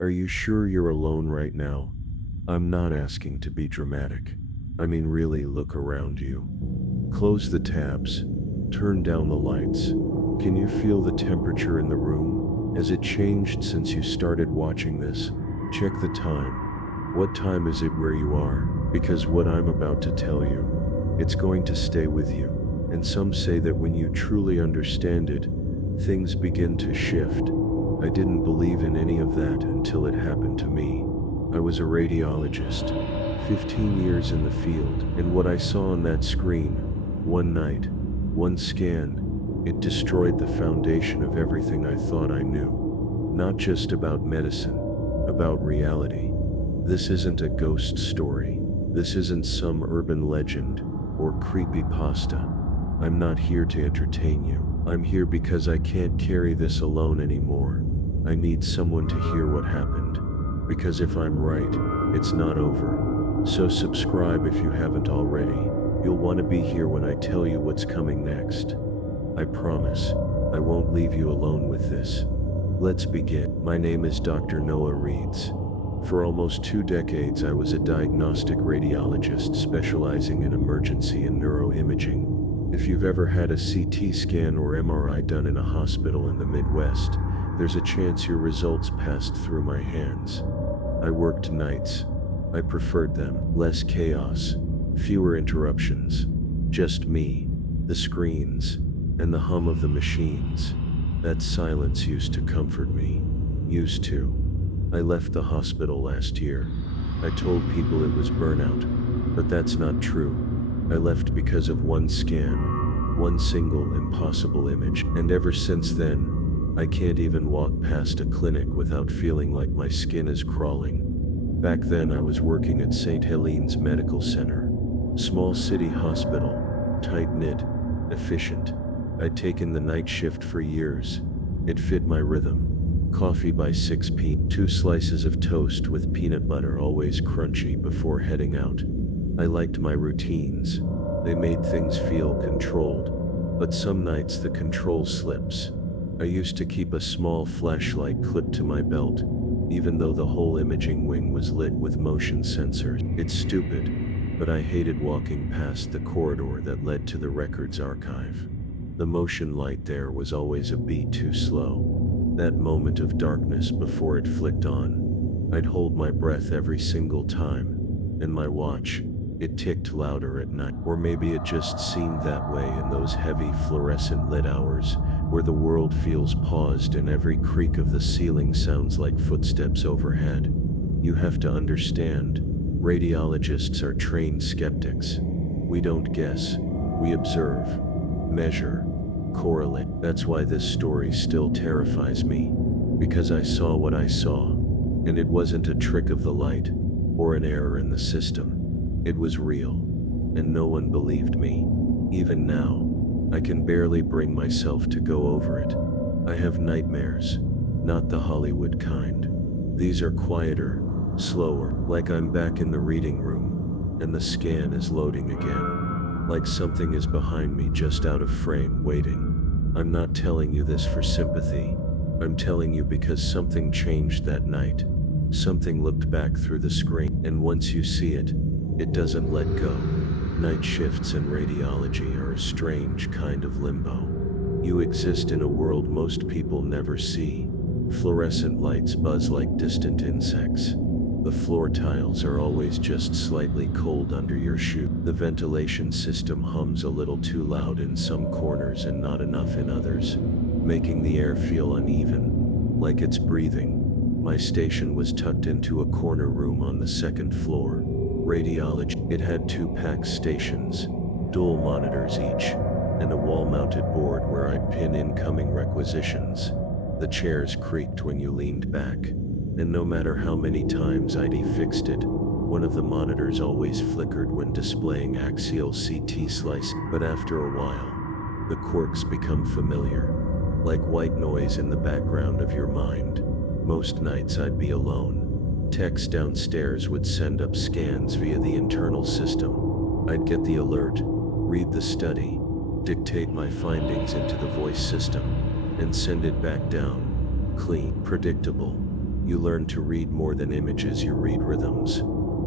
Are you sure you're alone right now? I'm not asking to be dramatic. I mean, really look around you. Close the tabs. Turn down the lights. Can you feel the temperature in the room? Has it changed since you started watching this? Check the time. What time is it where you are? Because what I'm about to tell you, it's going to stay with you. And some say that when you truly understand it, things begin to shift. I didn't believe in any of that until it happened to me. I was a radiologist, 15 years in the field, and what I saw on that screen, one night, one scan, it destroyed the foundation of everything I thought I knew. Not just about medicine, about reality. This isn't a ghost story. This isn't some urban legend or creepypasta. I'm not here to entertain you. I'm here because I can't carry this alone anymore. I need someone to hear what happened. Because if I'm right, it's not over. So subscribe if you haven't already. You'll want to be here when I tell you what's coming next. I promise, I won't leave you alone with this. Let's begin. My name is Dr. Noah Reeds. For almost 2 decades, I was a diagnostic radiologist specializing in emergency and neuroimaging. If you've ever had a CT scan or MRI done in a hospital in the Midwest, there's a chance your results passed through my hands. I worked nights. I preferred them. Less chaos, fewer interruptions. Just me, the screens, and the hum of the machines. That silence used to comfort me. Used to. I left the hospital last year. I told people it was burnout, but that's not true. I left because of one scan, one single impossible image, and ever since then, I can't even walk past a clinic without feeling like my skin is crawling. Back then I was working at St. Helene's Medical Center. Small city hospital, tight-knit, efficient. I'd taken the night shift for years. It fit my rhythm. Coffee by 6 p.m. 2 slices of toast with peanut butter, always crunchy before heading out. I liked my routines. They made things feel controlled. But some nights the control slips. I used to keep a small flashlight clipped to my belt, even though the whole imaging wing was lit with motion sensors. It's stupid, but I hated walking past the corridor that led to the records archive. The motion light there was always a beat too slow. That moment of darkness before it flicked on. I'd hold my breath every single time, and my watch, it ticked louder at night. Or maybe it just seemed that way in those heavy fluorescent lit hours, where the world feels paused and every creak of the ceiling sounds like footsteps overhead. You have to understand, radiologists are trained skeptics. We don't guess, we observe, measure, correlate. That's why this story still terrifies me, because I saw what I saw, and it wasn't a trick of the light, or an error in the system. It was real, and no one believed me. Even now, I can barely bring myself to go over it. I have nightmares, not the Hollywood kind. These are quieter, slower, like I'm back in the reading room, and the scan is loading again. Like something is behind me just out of frame, waiting. I'm not telling you this for sympathy. I'm telling you because something changed that night. Something looked back through the screen, and once you see it, it doesn't let go. Night shifts and radiology are a strange kind of limbo. You exist in a world most people never see. Fluorescent lights buzz like distant insects. The floor tiles are always just slightly cold under your shoe. The ventilation system hums a little too loud in some corners and not enough in others, making the air feel uneven, like it's breathing. My station was tucked into a corner room on the 2nd floor. Radiology. It had 2 PACS stations, dual monitors each, and a wall-mounted board where I'd pin incoming requisitions. The chairs creaked when you leaned back, and no matter how many times I'd fixed it, one of the monitors always flickered when displaying axial CT slice. But after a while, the quirks become familiar, like white noise in the background of your mind. Most nights I'd be alone. Techs downstairs would send up scans via the internal system. I'd get the alert, read the study, dictate my findings into the voice system, and send it back down. Clean, predictable. You learn to read more than images, you read rhythms.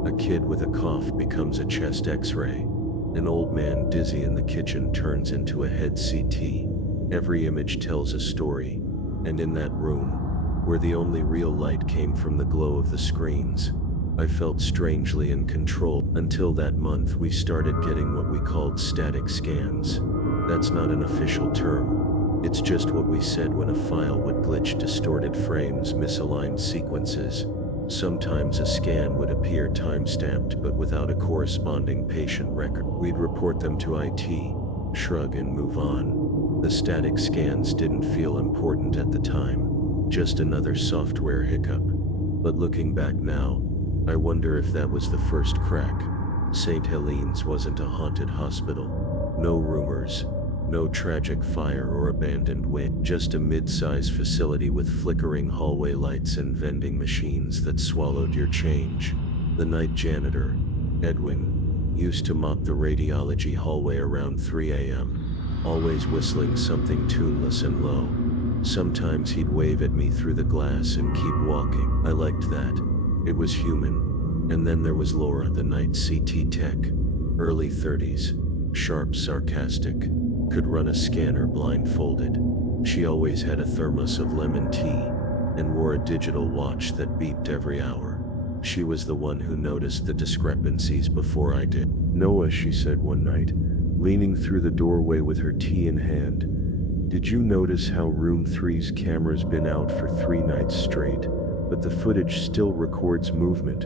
A kid with a cough becomes a chest x-ray. An old man dizzy in the kitchen turns into a head CT. Every image tells a story. And in that room, where the only real light came from the glow of the screens, I felt strangely in control. Until that month we started getting what we called static scans. That's not an official term. It's just what we said when a file would glitch, distorted frames, misaligned sequences. Sometimes a scan would appear time-stamped but without a corresponding patient record. We'd report them to IT, shrug and move on. The static scans didn't feel important at the time, just another software hiccup. But looking back now, I wonder if that was the first crack. St. Helene's wasn't a haunted hospital. No rumors, no tragic fire or abandoned wing, just a mid-sized facility with flickering hallway lights and vending machines that swallowed your change. The night janitor, Edwin, used to mop the radiology hallway around 3 a.m., always whistling something tuneless and low. Sometimes he'd wave at me through the glass and keep walking. I liked that. It was human. And then there was Laura, the night CT tech, early 30s, sharp, sarcastic, could run a scanner blindfolded. She always had a thermos of lemon tea and wore a digital watch that beeped every hour. She was the one who noticed the discrepancies before I did. "Noah," she said one night, leaning through the doorway with her tea in hand, "did you notice how room 3's camera's been out for 3 nights straight, but the footage still records movement?"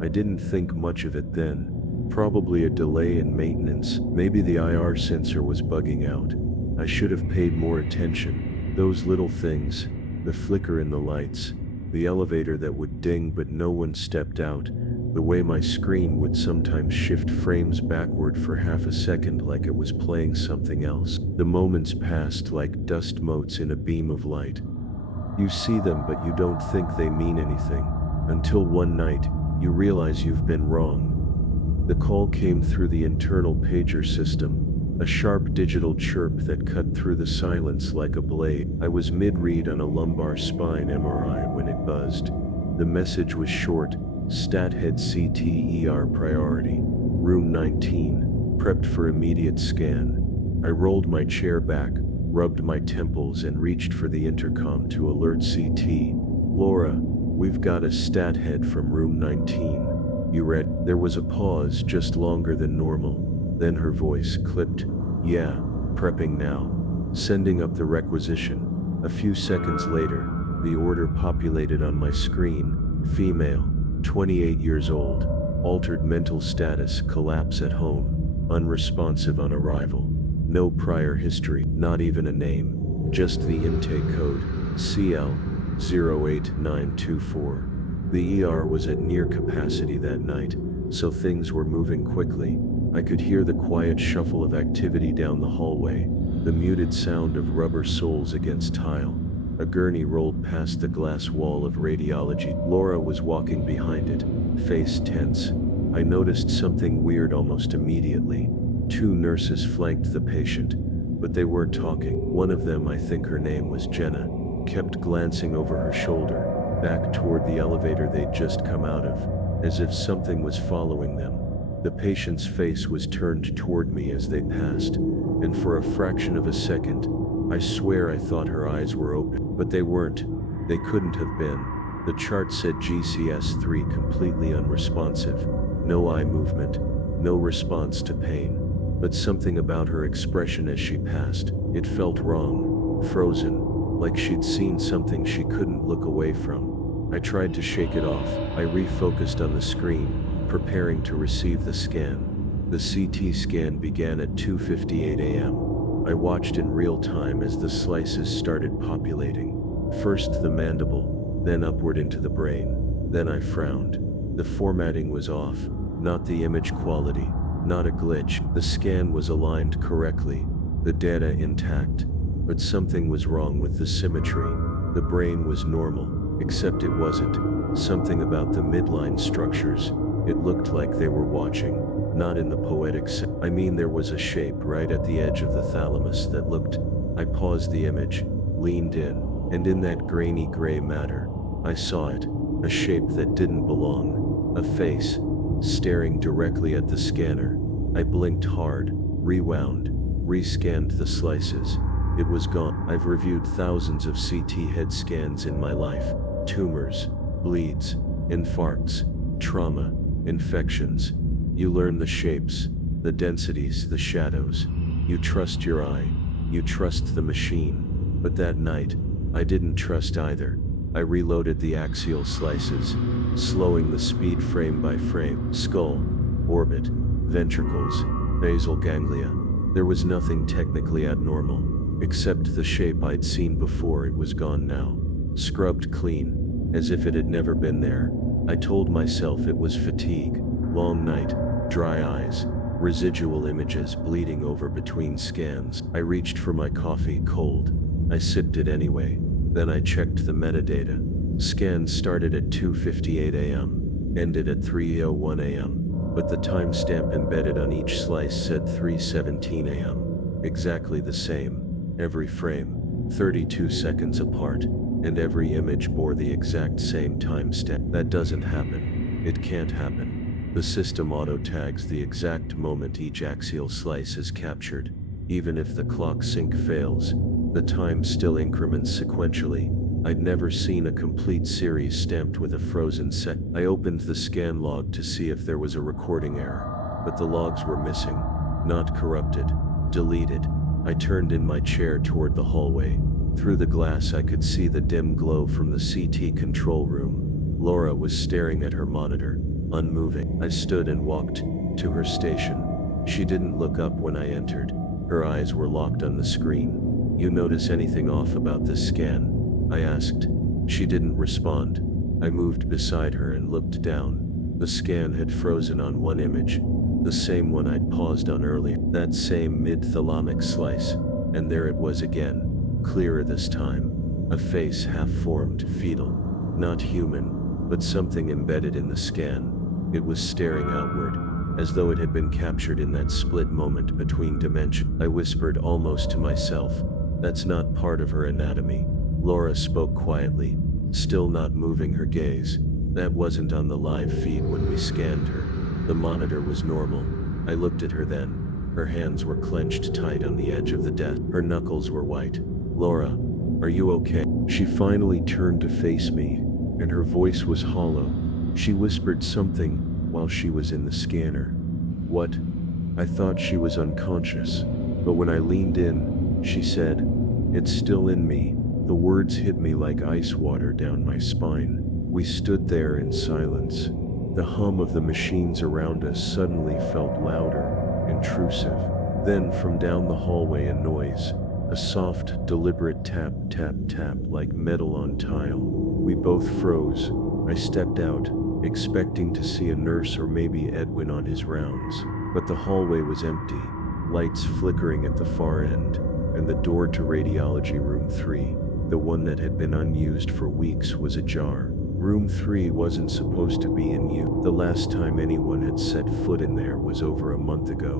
I didn't think much of it then. Probably a delay in maintenance. Maybe the IR sensor was bugging out. I should have paid more attention. Those little things, the flicker in the lights, the elevator that would ding but no one stepped out, the way my screen would sometimes shift frames backward for half a second like it was playing something else. The moments passed like dust motes in a beam of light. You see them but you don't think they mean anything, until one night, you realize you've been wrong. The call came through the internal pager system, a sharp digital chirp that cut through the silence like a blade. I was mid-read on a lumbar spine MRI when it buzzed. The message was short: Stat head CT ER priority, room 19, prepped for immediate scan. I rolled my chair back, rubbed my temples and reached for the intercom to alert CT. "Laura, we've got a stat head from room 19. You read?" There was a pause, just longer than normal. Then her voice clipped. "Yeah, prepping now. Sending up the requisition." A few seconds later, the order populated on my screen. Female, 28 years old, altered mental status, collapse at home, unresponsive on arrival. No prior history, not even a name, just the intake code, CL 08924. The ER was at near capacity that night, so things were moving quickly. I could hear the quiet shuffle of activity down the hallway, the muted sound of rubber soles against tile. A gurney rolled past the glass wall of radiology. Laura was walking behind it, face tense. I noticed something weird almost immediately. 2 nurses flanked the patient, but they weren't talking. One of them, I think her name was Jenna, kept glancing over her shoulder, back toward the elevator they'd just come out of, as if something was following them. The patient's face was turned toward me as they passed, and for a fraction of a second, I swear I thought her eyes were open, but they weren't. They couldn't have been. The chart said GCS3 completely unresponsive, no eye movement, no response to pain, but something about her expression as she passed, it felt wrong, frozen, like she'd seen something she couldn't look away from. I tried to shake it off. I refocused on the screen, preparing to receive the scan. The CT scan began at 2:58 a.m. I watched in real time as the slices started populating. First the mandible, then upward into the brain. Then I frowned. The formatting was off, not the image quality, not a glitch. The scan was aligned correctly, the data intact, but something was wrong with the symmetry. The brain was normal, except it wasn't. Something about the midline structures, it looked like they were watching, not in the poetic sense. I mean, there was a shape right at the edge of the thalamus that looked. I paused the image, leaned in, and in that grainy gray matter, I saw it, a shape that didn't belong, a face, staring directly at the scanner. I blinked hard, rewound, rescanned the slices. It was gone. I've reviewed thousands of CT head scans in my life. Tumors, bleeds, infarcts, trauma, infections. You learn the shapes, the densities, the shadows. You trust your eye, you trust the machine. But that night, I didn't trust either. I reloaded the axial slices, slowing the speed frame by frame. Skull, orbit, ventricles, basal ganglia. There was nothing technically abnormal, except the shape I'd seen before. It was gone now, scrubbed clean, as if it had never been there. I told myself it was fatigue, long night, dry eyes, residual images bleeding over between scans. I reached for my coffee, cold. I sipped it anyway. Then I checked the metadata. Scan started at 2:58 a.m., ended at 3:01 a.m., but the timestamp embedded on each slice said 3:17 a.m. Exactly the same. Every frame, 32 seconds apart, and every image bore the exact same timestamp. That doesn't happen. It can't happen. The system auto-tags the exact moment each axial slice is captured. Even if the clock sync fails, the time still increments sequentially. I'd never seen a complete series stamped with a frozen sec. I opened the scan log to see if there was a recording error, but the logs were missing. Not corrupted, deleted. I turned in my chair toward the hallway. Through the glass I could see the dim glow from the CT control room. Laura was staring at her monitor, unmoving. I stood and walked to her station. She didn't look up when I entered. Her eyes were locked on the screen. "You notice anything off about this scan?" I asked. She didn't respond. I moved beside her and looked down. The scan had frozen on one image, the same one I'd paused on earlier. That same mid-thalamic slice, and there it was again, clearer this time. A face half-formed, fetal, not human, but something embedded in the scan. It was staring outward, as though it had been captured in that split moment between dimensions. I whispered almost to myself, "That's not part of her anatomy." Laura spoke quietly, still not moving her gaze. "That wasn't on the live feed when we scanned her. The monitor was normal." I looked at her then. Her hands were clenched tight on the edge of the desk. Her knuckles were white. "Laura, are you okay?" She finally turned to face me, and her voice was hollow. She whispered something while she was in the scanner. "What?" I thought she was unconscious, but when I leaned in, she said, "It's still in me." The words hit me like ice water down my spine. We stood there in silence. The hum of the machines around us suddenly felt louder, intrusive. Then from down the hallway a noise, a soft, deliberate tap, tap, tap like metal on tile. We both froze. I stepped out, expecting to see a nurse or maybe Edwin on his rounds. But the hallway was empty, lights flickering at the far end, and the door to radiology room 3, the one that had been unused for weeks, was ajar. Room 3 wasn't supposed to be in use. The last time anyone had set foot in there was over a month ago.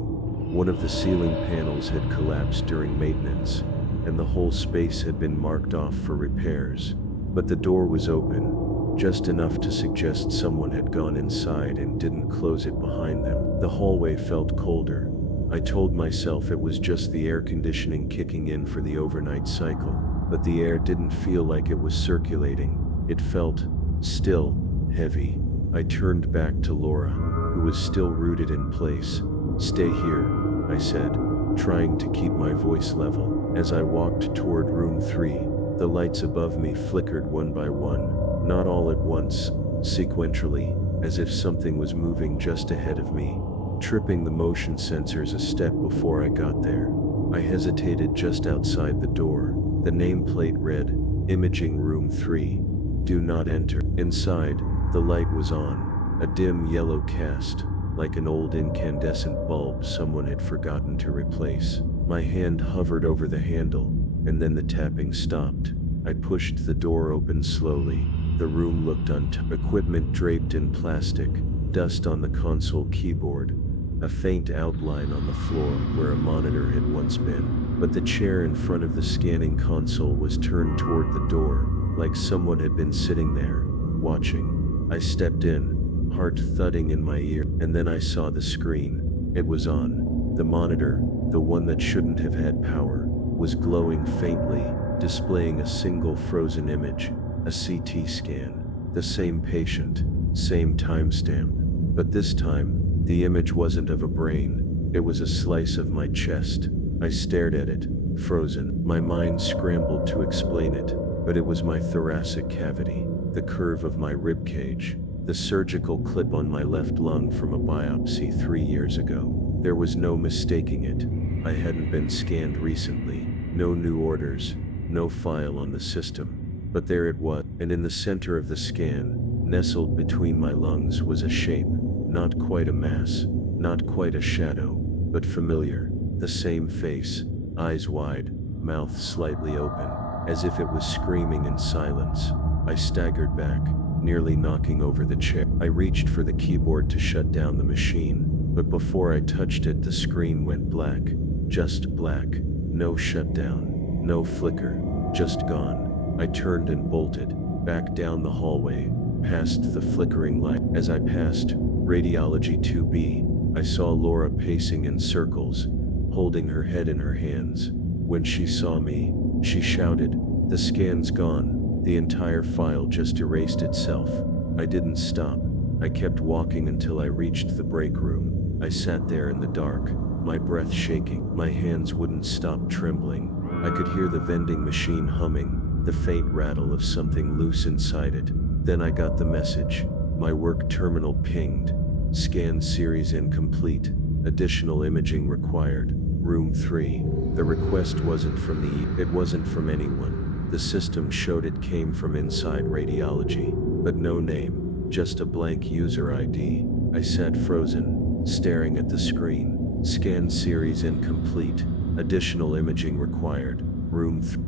One of the ceiling panels had collapsed during maintenance, and the whole space had been marked off for repairs. But the door was open, just enough to suggest someone had gone inside and didn't close it behind them. The hallway felt colder. I told myself it was just the air conditioning kicking in for the overnight cycle, but the air didn't feel like it was circulating. It felt still, heavy. I turned back to Laura, who was still rooted in place. "Stay here," I said, trying to keep my voice level. As I walked toward room 3, the lights above me flickered one by one, not all at once, sequentially, as if something was moving just ahead of me, tripping the motion sensors a step before I got there. I hesitated just outside the door. The nameplate read, "Imaging Room 3. Do not enter." Inside, the light was on, a dim yellow cast, like an old incandescent bulb someone had forgotten to replace. My hand hovered over the handle, and then the tapping stopped. I pushed the door open slowly. The room looked untouched. Equipment draped in plastic, dust on the console keyboard, a faint outline on the floor where a monitor had once been. But the chair in front of the scanning console was turned toward the door, like someone had been sitting there, watching. I stepped in, heart thudding in my ear, and then I saw the screen. It was on. The monitor, the one that shouldn't have had power, was glowing faintly, displaying a single frozen image, a CT scan. The same patient, same timestamp. But this time, the image wasn't of a brain, it was a slice of my chest. I stared at it, frozen. My mind scrambled to explain it, but it was my thoracic cavity, the curve of my rib cage, the surgical clip on my left lung from a biopsy 3 years ago. There was no mistaking it. I hadn't been scanned recently, no new orders, no file on the system. But there it was, and in the center of the scan, nestled between my lungs, was a shape, not quite a mass, not quite a shadow, but familiar. The same face, eyes wide, mouth slightly open, as if it was screaming in silence. I staggered back, nearly knocking over the chair. I reached for the keyboard to shut down the machine, but before I touched it, the screen went black. Just black. No shutdown, no flicker, just gone. I turned and bolted, back down the hallway, past the flickering light. As I passed Radiology 2B, I saw Laura pacing in circles, holding her head in her hands. When she saw me, she shouted, "The scan's gone." The entire file just erased itself. I didn't stop. I kept walking until I reached the break room. I sat there in the dark, my breath shaking. My hands wouldn't stop trembling. I could hear the vending machine humming, the faint rattle of something loose inside it. Then I got the message. My work terminal pinged. Scan series incomplete. Additional imaging required. Room 3. The request wasn't from it wasn't from anyone. The system showed it came from inside radiology, but no name, just a blank user ID. I sat frozen, staring at the screen. Scan series incomplete. Additional imaging required.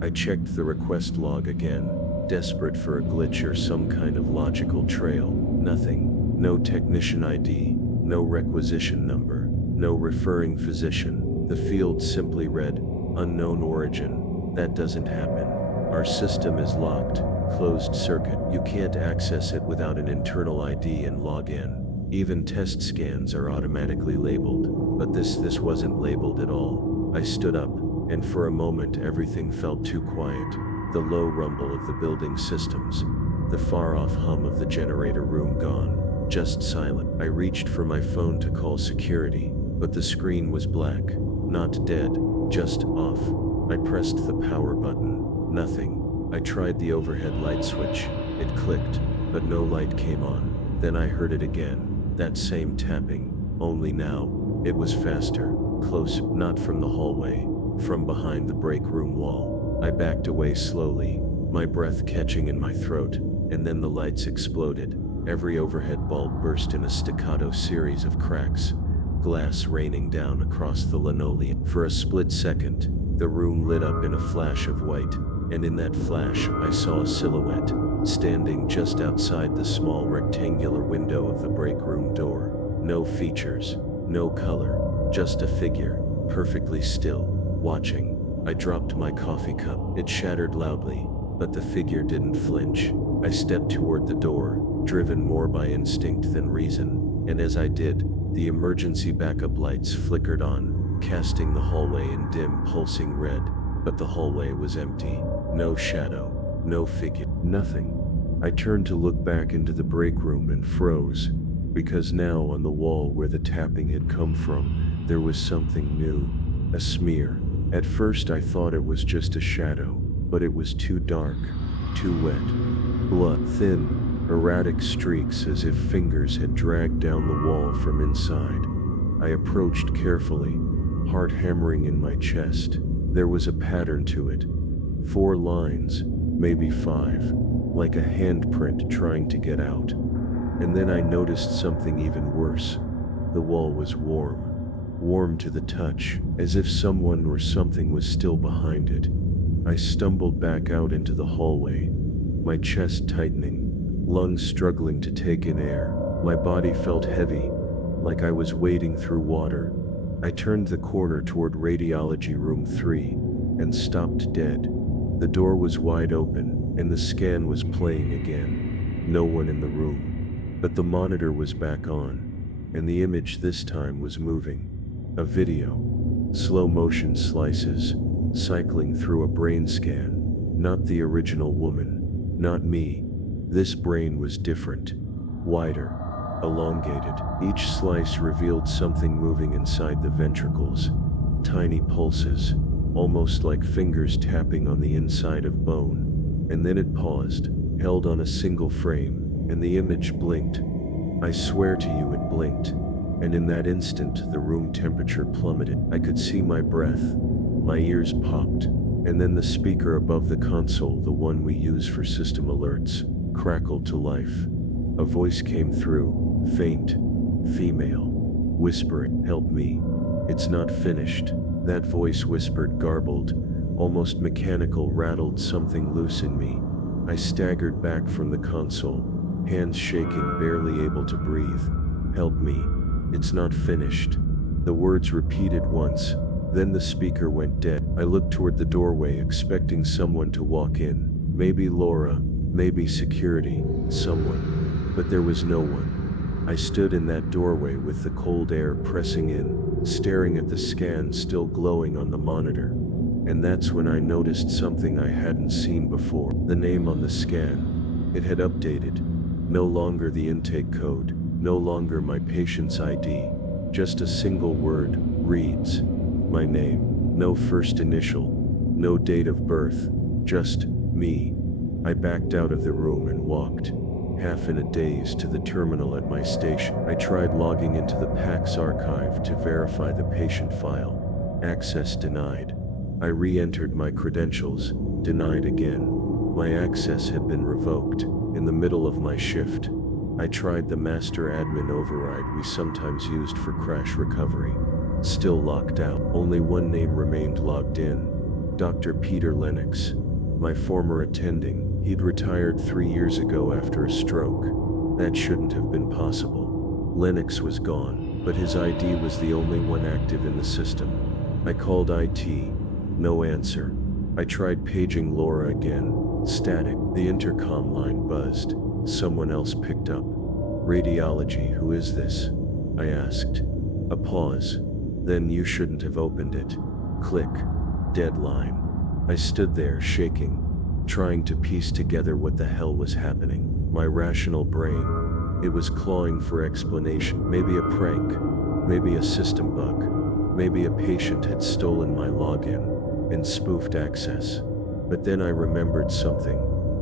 I checked the request log again, desperate for a glitch or some kind of logical trail. Nothing. No technician ID, no requisition number, no referring physician. The field simply read, unknown origin. That doesn't happen. Our system is locked, closed circuit. You can't access it without an internal ID and log in. Even test scans are automatically labeled, but this wasn't labeled at all. I stood up, and for a moment everything felt too quiet. The low rumble of the building systems, the far-off hum of the generator room gone, just silent. I reached for my phone to call security, but the screen was black, not dead, just off. I pressed the power button, nothing. I tried the overhead light switch, it clicked, but no light came on. Then I heard it again, that same tapping, only now, it was faster, closer, not from the hallway, from behind the break room wall. I backed away slowly, my breath catching in my throat, and then the lights exploded. Every overhead bulb burst in a staccato series of cracks, glass raining down across the linoleum. For a split second, the room lit up in a flash of white, and in that flash I saw a silhouette, standing just outside the small rectangular window of the break room door. No features, no color, just a figure, perfectly still, watching. I dropped my coffee cup. It shattered loudly, but the figure didn't flinch. I stepped toward the door, driven more by instinct than reason, and as I did, the emergency backup lights flickered on, casting the hallway in dim, pulsing red. But the hallway was empty. No shadow, no figure, nothing. I turned to look back into the break room and froze, because now on the wall where the tapping had come from, there was something new, a smear. At first I thought it was just a shadow, but it was too dark, too wet. Blood, thin, erratic streaks as if fingers had dragged down the wall from inside. I approached carefully, heart hammering in my chest. There was a pattern to it. 4 lines, maybe 5, like a handprint trying to get out. And then I noticed something even worse. The wall was warm. Warm to the touch, as if someone or something was still behind it. I stumbled back out into the hallway, my chest tightening, lungs struggling to take in air. My body felt heavy, like I was wading through water. I turned the corner toward Radiology Room 3 and stopped dead. The door was wide open, and the scan was playing again. No one in the room. But the monitor was back on, and the image this time was moving. A video. Slow motion slices, cycling through a brain scan. Not the original woman. Not me. This brain was different. Wider. Elongated. Each slice revealed something moving inside the ventricles. Tiny pulses, almost like fingers tapping on the inside of bone. And then it paused, held on a single frame, and the image blinked. I swear to you it blinked. And in that instant, the room temperature plummeted. I could see my breath. My ears popped. And then the speaker above the console, the one we use for system alerts, crackled to life. A voice came through, faint, female, whispering, "Help me. It's not finished." That voice whispered, garbled, almost mechanical, rattled something loose in me. I staggered back from the console, hands shaking, barely able to breathe. "Help me. It's not finished." The words repeated once, then the speaker went dead. I looked toward the doorway, expecting someone to walk in. Maybe Laura, maybe security, someone. But there was no one. I stood in that doorway with the cold air pressing in, staring at the scan still glowing on the monitor. And that's when I noticed something I hadn't seen before. The name on the scan. It had updated. No longer the intake code, no longer my patient's ID. Just a single word, reads. My name, no first initial, no date of birth, just me. I backed out of the room and walked, half in a daze, to the terminal at my station. I tried logging into the PACS archive to verify the patient file. Access denied. I re-entered my credentials, denied again. My access had been revoked, in the middle of my shift. I tried the master admin override we sometimes used for crash recovery. Still locked out. Only one name remained logged in. Dr. Peter Lennox. My former attending. He'd retired 3 years ago after a stroke. That shouldn't have been possible. Lennox was gone, but his ID was the only one active in the system. I called IT. No answer. I tried paging Laura again. Static. The intercom line buzzed. Someone else picked up. Radiology, who is this? I asked. A pause. Then you shouldn't have opened it. Click. Deadline. I stood there shaking, trying to piece together what the hell was happening. My rational brain. It was clawing for explanation. Maybe a prank. Maybe a system bug. Maybe a patient had stolen my login and spoofed access. But then I remembered something.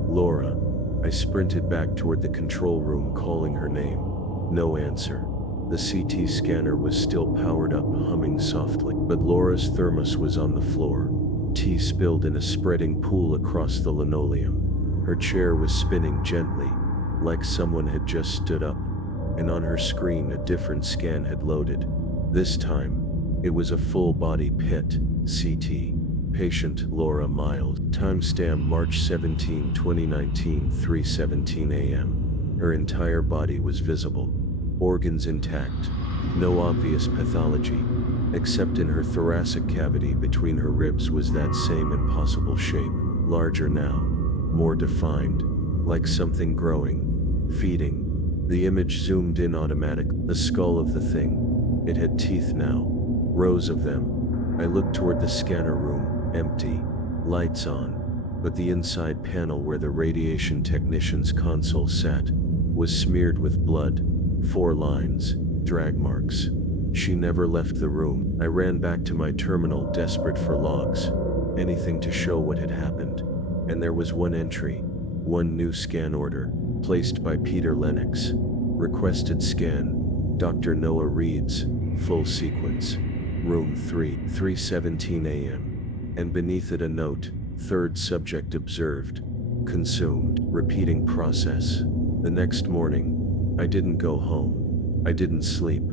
Laura. I sprinted back toward the control room, calling her name. No answer. The CT scanner was still powered up, humming softly. But Laura's thermos was on the floor. Tea spilled in a spreading pool across the linoleum. Her chair was spinning gently, like someone had just stood up. And on her screen, a different scan had loaded. This time, it was a full-body PET, CT. Patient, Laura Mild. Timestamp March 17, 2019, 3:17 a.m. Her entire body was visible. Organs intact. No obvious pathology. Except in her thoracic cavity between her ribs was that same impossible shape. Larger now. More defined. Like something growing. Feeding. The image zoomed in automatic. The skull of the thing. It had teeth now. Rows of them. I looked toward the scanner room. Empty. Lights on. But the inside panel where the radiation technician's console sat was smeared with blood. 4 lines. Drag marks. She never left the room. I ran back to my terminal, desperate for logs. Anything to show what had happened. And there was one entry. One new scan order. Placed by Peter Lennox. Requested scan. Dr. Noah Reeds. Full sequence. Room 3. 3:17 a.m. And beneath it a note. Third subject observed. Consumed. Repeating process. The next morning, I didn't go home. I didn't sleep.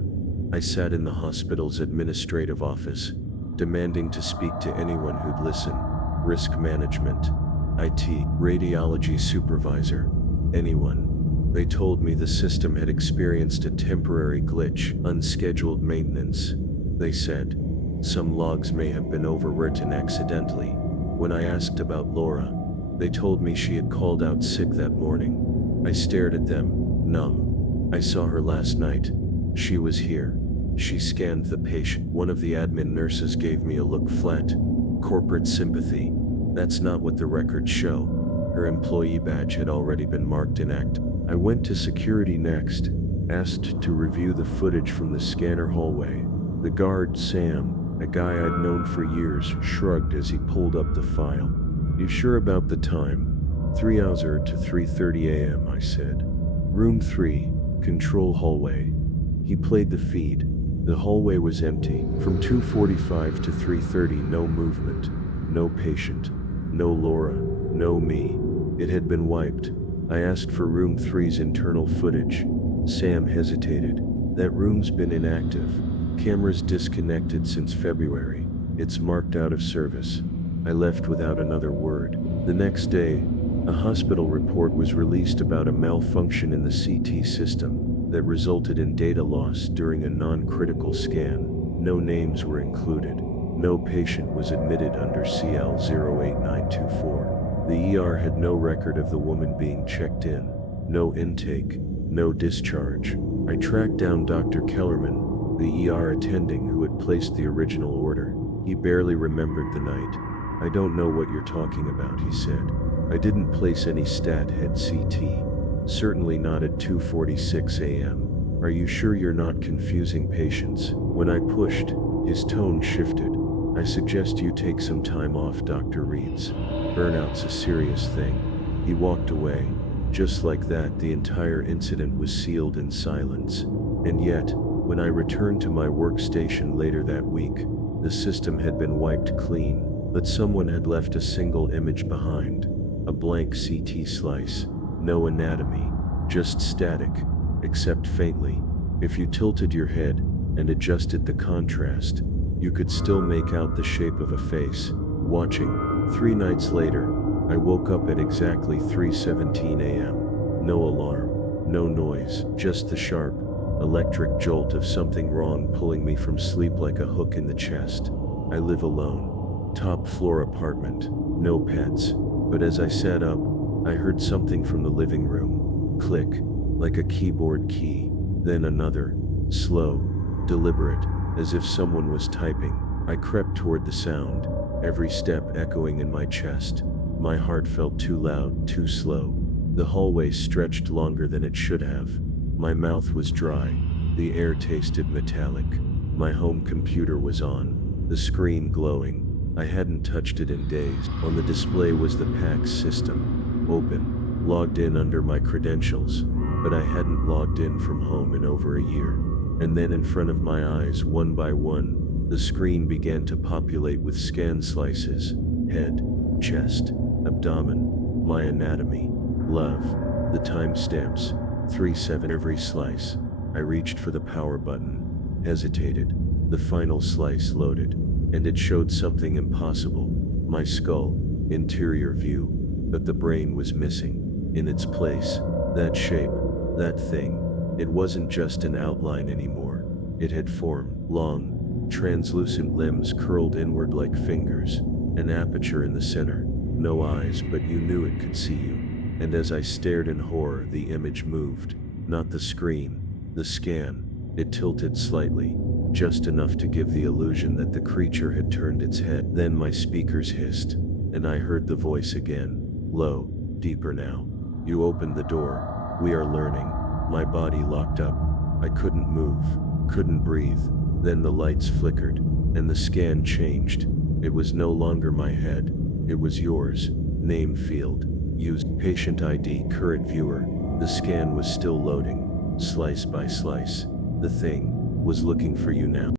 I sat in the hospital's administrative office, demanding to speak to anyone who'd listen. Risk management. IT. Radiology supervisor. Anyone. They told me the system had experienced a temporary glitch, unscheduled maintenance. They said, some logs may have been overwritten accidentally. When I asked about Laura, They told me she had called out sick that morning. I stared at them, numb. I saw her last night. She was here. She scanned the patient. One of the admin nurses gave me a look flat. Corporate sympathy. That's not what the records show. Her employee badge had already been marked inactive. I went to security next, asked to review the footage from the scanner hallway. The guard, Sam, a guy I'd known for years, shrugged as he pulled up the file. You sure about the time? 3 hours to 3:30 a.m., I said. Room 3, control hallway. He played the feed. The hallway was empty. From 2:45 to 3:30, no movement, no patient, no Laura, no me. It had been wiped. I asked for room 3's internal footage. Sam hesitated. That room's been inactive. Cameras disconnected since February. It's marked out of service. I left without another word. The next day, a hospital report was released about a malfunction in the CT system that resulted in data loss during a non-critical scan. No names were included. No patient was admitted under CL 08924. The ER had no record of the woman being checked in. No intake, no discharge. I tracked down Dr. Kellerman, the ER attending who had placed the original order. He barely remembered the night. I don't know what you're talking about, he said. I didn't place any stat head CT. Certainly not at 2:46 a.m. Are you sure you're not confusing patients? When I pushed, his tone shifted. I suggest you take some time off, Dr. Reeds. Burnout's a serious thing. He walked away. Just like that, the entire incident was sealed in silence. And yet, when I returned to my workstation later that week, the system had been wiped clean, but someone had left a single image behind. A blank CT slice. No anatomy. Just static, except faintly. If you tilted your head and adjusted the contrast, you could still make out the shape of a face. Watching. 3 nights later, I woke up at exactly 3:17 a.m. No alarm, no noise, just the sharp, electric jolt of something wrong pulling me from sleep like a hook in the chest. I live alone. Top floor apartment. No pets. But as I sat up, I heard something from the living room. Click, like a keyboard key. Then another. Slow, deliberate, as if someone was typing. I crept toward the sound, every step echoing in my chest. My heart felt too loud, too slow. The hallway stretched longer than it should have. My mouth was dry. The air tasted metallic. My home computer was on, the screen glowing. I hadn't touched it in days. On the display was the PACS system, open, logged in under my credentials, but I hadn't logged in from home in over a year. And then in front of my eyes, one by one, the screen began to populate with scan slices. Head, chest, abdomen, my anatomy, love, the timestamps, 3/7 every slice. I reached for the power button, hesitated. The final slice loaded, and it showed something impossible. My skull, interior view, but the brain was missing. In its place, that shape, that thing. It wasn't just an outline anymore. It had formed. Long, translucent limbs curled inward like fingers, an aperture in the center. No eyes, but you knew it could see you. And as I stared in horror, the image moved. Not the screen, the scan. It tilted slightly, just enough to give the illusion that the creature had turned its head. Then my speakers hissed, and I heard the voice again, low, deeper now. You opened the door. We are learning. My body locked up. I couldn't move, couldn't breathe. Then the lights flickered, and the scan changed. It was no longer my head. It was yours. Name field. Used patient ID, current viewer. The scan was still loading, slice by slice. The thing was looking for you now.